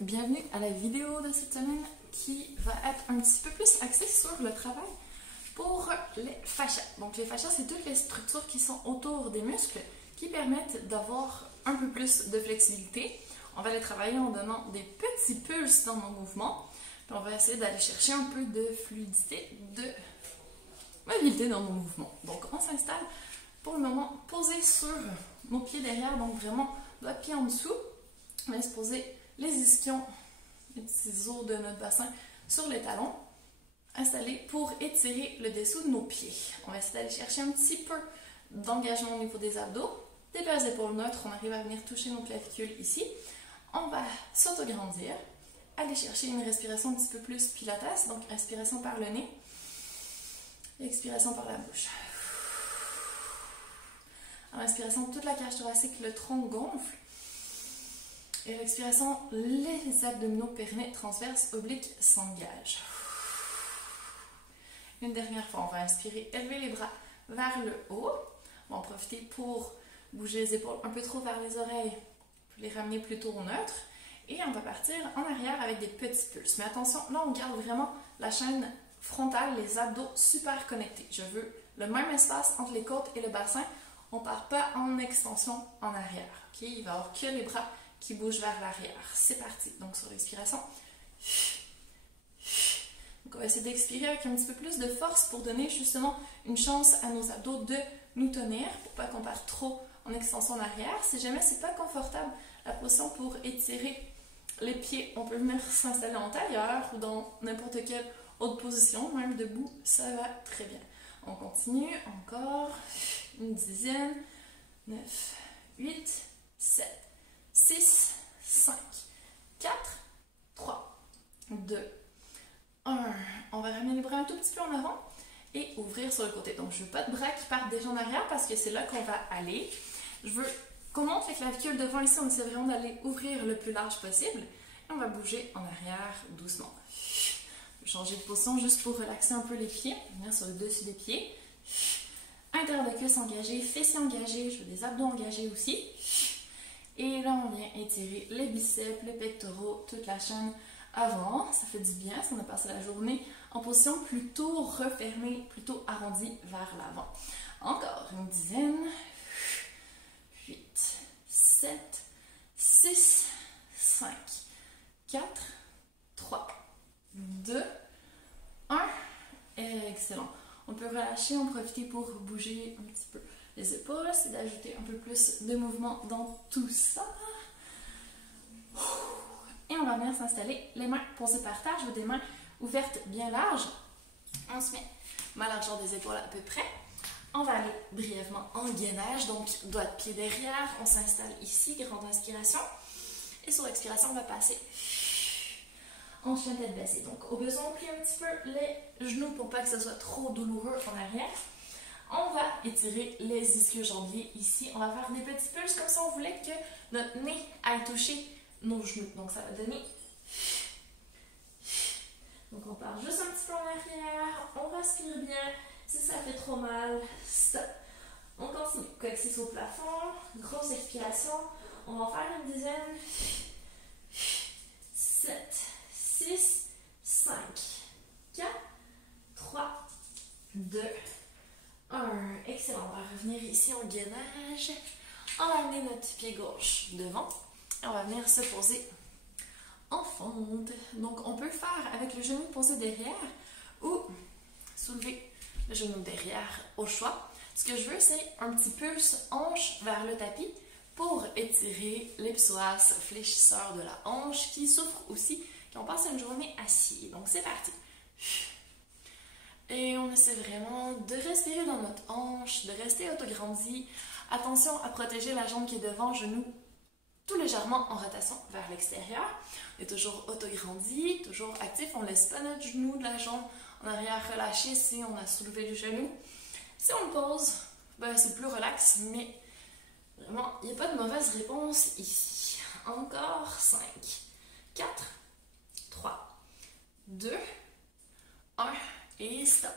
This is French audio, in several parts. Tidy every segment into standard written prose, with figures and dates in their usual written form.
bienvenue à la vidéo de cette semaine qui va être un petit peu plus axée sur le travail pour les fascias. Donc les fascias, c'est toutes les structures qui sont autour des muscles qui permettent d'avoir un peu plus de flexibilité. On va les travailler en donnant des petits pulses dans nos mouvements. Puis on va essayer d'aller chercher un peu de fluidité, de mobilité dans nos mouvements. Donc on s'installe pour le moment posé sur nos pieds derrière, donc vraiment doigt de pied en dessous. On va se poser les ischions, les petits os de notre bassin sur les talons, installés pour étirer le dessous de nos pieds. On va essayer d'aller chercher un petit peu d'engagement au niveau des abdos, des belles épaules neutres, on arrive à venir toucher nos clavicules ici. On va s'autograndir, aller chercher une respiration un petit peu plus pilates, donc inspiration par le nez, expiration par la bouche. En inspiration, toute la cage thoracique, le tronc gonfle. Et l'expiration, les abdominaux, périnée, transverse, oblique s'engagent. Une dernière fois, on va inspirer, élever les bras vers le haut. On va en profiter pour bouger les épaules un peu trop vers les oreilles, puis les ramener plutôt au neutre. Et on va partir en arrière avec des petits pulses. Mais attention, là on garde vraiment la chaîne frontale, les abdos super connectés. Je veux le même espace entre les côtes et le bassin. On ne part pas en extension en arrière. Okay? Il va y avoir que les bras qui bougent vers l'arrière. C'est parti. Donc sur l'expiration, donc on va essayer d'expirer avec un petit peu plus de force pour donner justement une chance à nos abdos de nous tenir, pour pas qu'on parte trop en extension en arrière. Si jamais c'est pas confortable, la position pour étirer les pieds, on peut venir s'installer en tailleur ou dans n'importe quelle autre position, même debout, ça va très bien. On continue, encore une dizaine, 9, 8, 7, 6, 5, 4, 3, 2, 1. On va ramener les bras un tout petit peu en avant et ouvrir sur le côté. Donc, je ne veux pas de bras qui partent déjà en arrière parce que c'est là qu'on va aller. Je veux qu'on monte les clavicules devant ici. On essaie vraiment d'aller ouvrir le plus large possible. Et on va bouger en arrière doucement. Je vais changer de position juste pour relaxer un peu les pieds. Venir sur le dessus des pieds. Intérieur de cuisse engagé, fessiers engagés. Je veux des abdos engagés aussi. Et là, on vient étirer les biceps, les pectoraux, toute la chaîne avant. Ça fait du bien si on a passé la journée en position plutôt refermée, plutôt arrondie vers l'avant. Encore une dizaine. 8, 7, 6, 5, 4, 3, 2, 1. Excellent. On peut relâcher, en profiter pour bouger un petit peu les épaules, c'est d'ajouter un peu plus de mouvement dans tout ça. Et on va venir s'installer, les mains posées par terre, je veux des mains ouvertes bien larges. On se met ma largeur des épaules à peu près. On va aller brièvement en gainage, donc doigt de pied derrière, on s'installe ici, grande inspiration. Et sur l'expiration, on va passer en chien tête baissée. Donc au besoin, on plie un petit peu les genoux pour pas que ce soit trop douloureux en arrière. On va étirer les ischio-jambiers ici. On va faire des petits pulses comme si on voulait que notre nez aille toucher nos genoux. Donc ça va donner. Donc on part juste un petit peu en arrière. On respire bien. Si ça fait trop mal, stop. On continue. Coccyx au plafond. Grosse expiration. On va faire une dizaine. 7, 6, 5, 4, 3, 2, 1. Excellent. On va revenir ici en gainage. On va amener notre pied gauche devant. Et on va venir se poser en fente. Donc, on peut le faire avec le genou posé derrière ou soulever le genou derrière au choix. Ce que je veux, c'est un petit pulse hanche vers le tapis pour étirer les psoas fléchisseurs de la hanche qui souffrent aussi quand on passe une journée assis. Donc, c'est parti. Et on essaie vraiment de respirer dans notre hanche, de rester autograndi. Attention à protéger la jambe qui est devant, genou tout légèrement en rotation vers l'extérieur. On est toujours autograndi, toujours actif. On ne laisse pas notre genou de la jambe en arrière relâché si on a soulevé le genou. Si on le pose, ben c'est plus relax, mais vraiment, il n'y a pas de mauvaise réponse ici. Encore 5, 4, 3, 2, 1 et stop.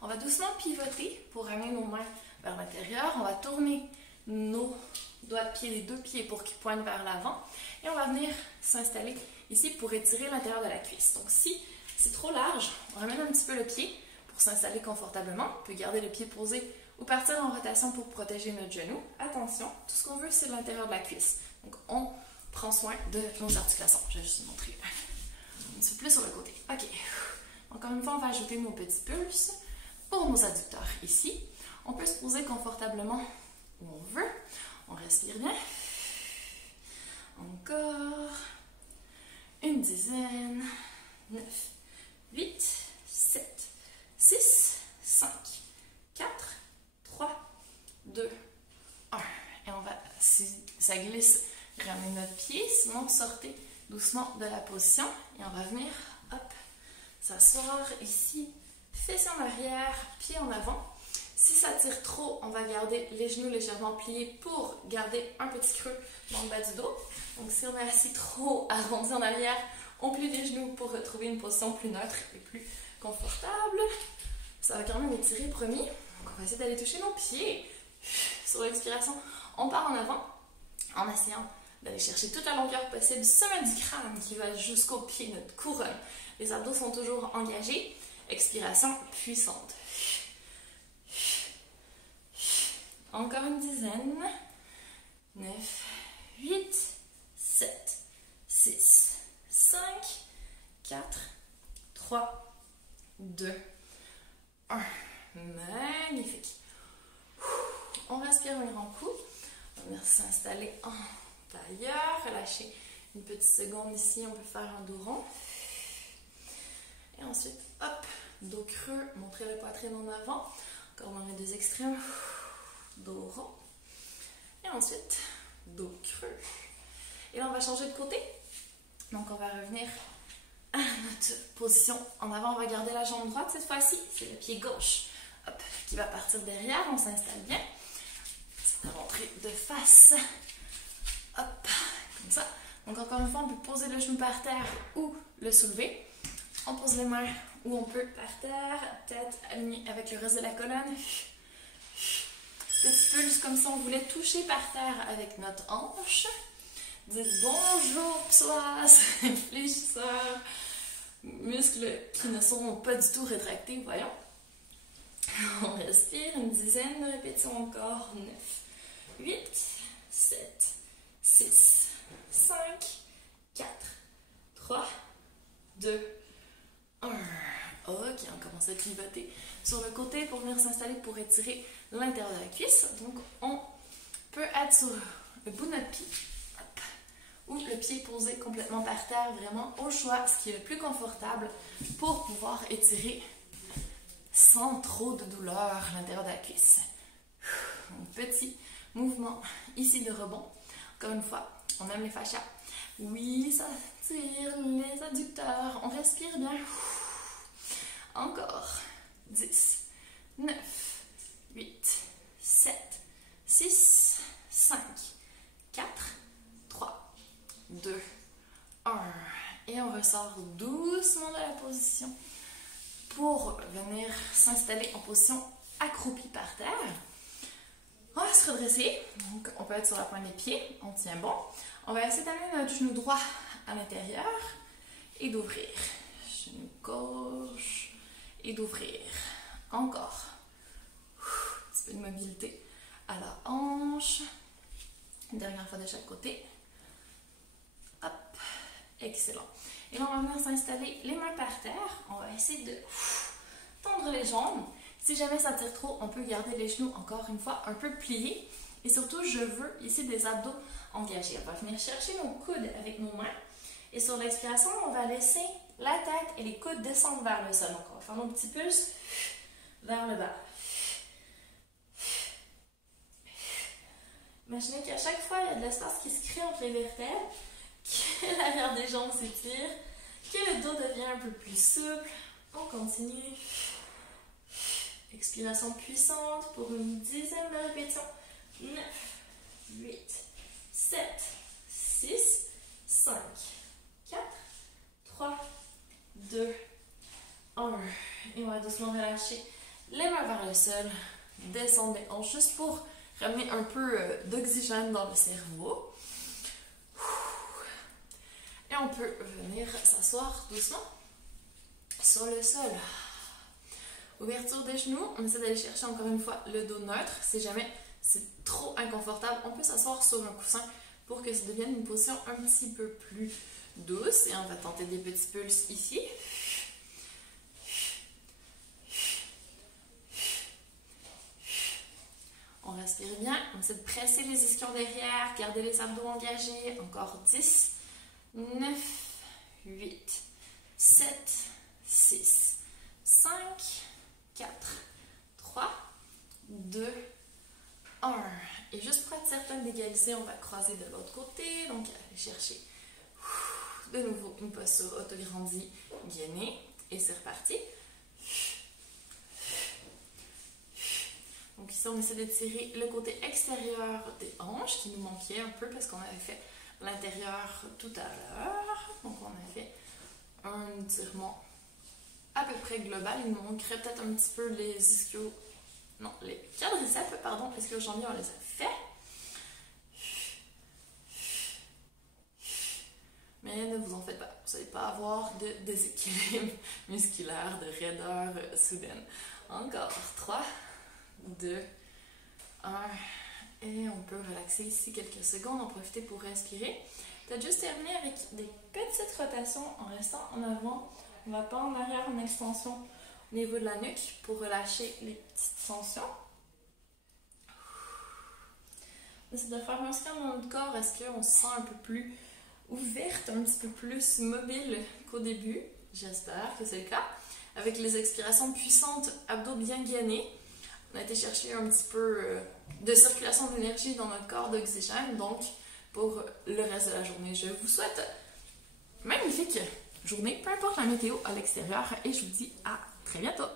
On va doucement pivoter pour amener nos mains vers l'intérieur. On va tourner nos doigts de pied, les deux pieds pour qu'ils pointent vers l'avant. Et on va venir s'installer ici pour étirer l'intérieur de la cuisse. Donc si c'est trop large, on ramène un petit peu le pied pour s'installer confortablement. On peut garder le pied posé ou partir en rotation pour protéger notre genou. Attention, tout ce qu'on veut, c'est l'intérieur de la cuisse. Donc on prend soin de nos articulations. Je vais juste vous montrer un petit peu plus sur le côté. OK. Encore une fois, on va ajouter nos petits pulses pour nos adducteurs ici. On peut se poser confortablement où on veut. On respire bien. Encore. Une dizaine. 9, 8, 7, 6, 5, 4, 3, 2, 1. Et on va, si ça glisse, ramener notre pied. Sinon, sortez doucement de la position. Et on va venir, hop, s'asseoir ici. Fessiers en arrière, pieds en avant. Si ça tire trop, on va garder les genoux légèrement pliés pour garder un petit creux dans le bas du dos. Donc si on est assis trop arrondi en arrière, on plie les genoux pour retrouver une position plus neutre et plus confortable. Ça va quand même étirer, promis. Donc on va essayer d'aller toucher nos pieds. Sur l'expiration, on part en avant en essayant d'aller chercher toute la longueur possible, sommet du crâne qui va jusqu'au pied, notre couronne. Les abdos sont toujours engagés. Expiration puissante. Encore une dizaine. 9, 8, 7, 6, 5, 4, 3, 2, 1. Magnifique. On respire un grand coup. On va venir s'installer en tailleur. Relâcher une petite seconde ici. On peut faire un dos rond. Et ensuite, hop, dos creux. Montrer la poitrine en avant. Encore dans les deux extrêmes. Dos rond. Et ensuite, dos creux. Et là, on va changer de côté. Donc, on va revenir à notre position en avant. On va garder la jambe droite cette fois-ci. C'est le pied gauche, hop, qui va partir derrière. On s'installe bien. On va rentrer de face. Hop, comme ça. Donc, encore une fois, on peut poser le genou par terre ou le soulever. On pose les mains où on peut par terre, tête alignée avec le reste de la colonne. Petit pulse comme si on voulait toucher par terre avec notre hanche. Dites bonjour, psoas, fléchisseurs, muscles qui ne sont pas du tout rétractés, voyons. On respire, une dizaine de répétitions encore. 9, 8, 7, 6, 5, 4, 3, 2, 1. Ok, on commence à pivoter sur le côté pour venir s'installer pour étirer l'intérieur de la cuisse. Donc, on peut être sur le bout de notre pied, hop, ou le pied posé complètement par terre, vraiment au choix, ce qui est le plus confortable pour pouvoir étirer sans trop de douleur l'intérieur de la cuisse. Un petit mouvement ici de rebond. Encore une fois, on aime les fascias. Oui, ça tire les adducteurs. On respire bien. Encore. 10, 9, 8, 7, 6, 5, 4, 3, 2, 1. Et on ressort doucement de la position pour venir s'installer en position accroupie par terre. On va se redresser. Donc, on peut être sur la pointe des pieds. On tient bon. On va essayer d'amener notre genou droit à l'intérieur et d'ouvrir. Genou gauche et d'ouvrir. Encore. Un petit peu de mobilité à la hanche. Une dernière fois de chaque côté. Hop. Excellent. Et là, on va venir s'installer les mains par terre. On va essayer de tendre les jambes. Si jamais ça tire trop, on peut garder les genoux, encore une fois, un peu pliés. Et surtout, je veux ici des abdos engagés. On va venir chercher nos coudes avec nos mains. Et sur l'expiration, on va laisser la tête et les coudes descendre vers le sol. Donc, on va faire nos petits pulses vers le bas. Imaginez qu'à chaque fois, il y a de l'espace qui se crée entre les vertèbres, que l'arrière des jambes s'étire, que le dos devient un peu plus souple. On continue. Expiration puissante pour une dizaine de répétitions. 9, 8, 7, 6, 5, 4, 3, 2, 1. Et on va doucement relâcher les mains vers le sol. Descendre les hanches juste pour ramener un peu d'oxygène dans le cerveau. Et on peut venir s'asseoir doucement sur le sol. Ouverture des genoux, on essaie d'aller chercher encore une fois le dos neutre. Si jamais c'est trop inconfortable, on peut s'asseoir sur un coussin pour que ça devienne une position un petit peu plus douce. Et on va tenter des petits pulses ici. On respire bien, on essaie de presser les ischions derrière, garder les abdos engagés. Encore 10, 9, 8, 7, 6, 5, 4, 3, 2, 1. Et juste pour être certaine d'égaliser, on va croiser de l'autre côté. Donc, aller chercher de nouveau une posture autograndie, gainée. Et c'est reparti. Donc ici, on essaie de tirer le côté extérieur des hanches qui nous manquait un peu parce qu'on avait fait l'intérieur tout à l'heure. Donc on a fait un étirement à peu près global. Il nous manquerait peut-être un petit peu les ischios... Non, les quadriceps, pardon, ischio-jambiers, on les a fait. Mais ne vous en faites pas. Vous n'allez pas avoir de déséquilibre musculaire, de raideur soudaine. Encore 3, 2, 1, et on peut relaxer ici quelques secondes, en profiter pour respirer. Peut-être juste terminer avec des petites rotations en restant en avant. On va pas en arrière en extension au niveau de la nuque pour relâcher les petites tensions. On essaie de faire un scan dans notre corps. Est-ce qu'on se sent un peu plus ouverte, un petit peu plus mobile qu'au début? J'espère que c'est le cas. Avec les expirations puissantes, abdos bien gainés. On a été chercher un petit peu de circulation d'énergie dans notre corps, d'oxygène. Donc, pour le reste de la journée, je vous souhaite magnifique journée, peu importe la météo à l'extérieur. Et je vous dis à très bientôt.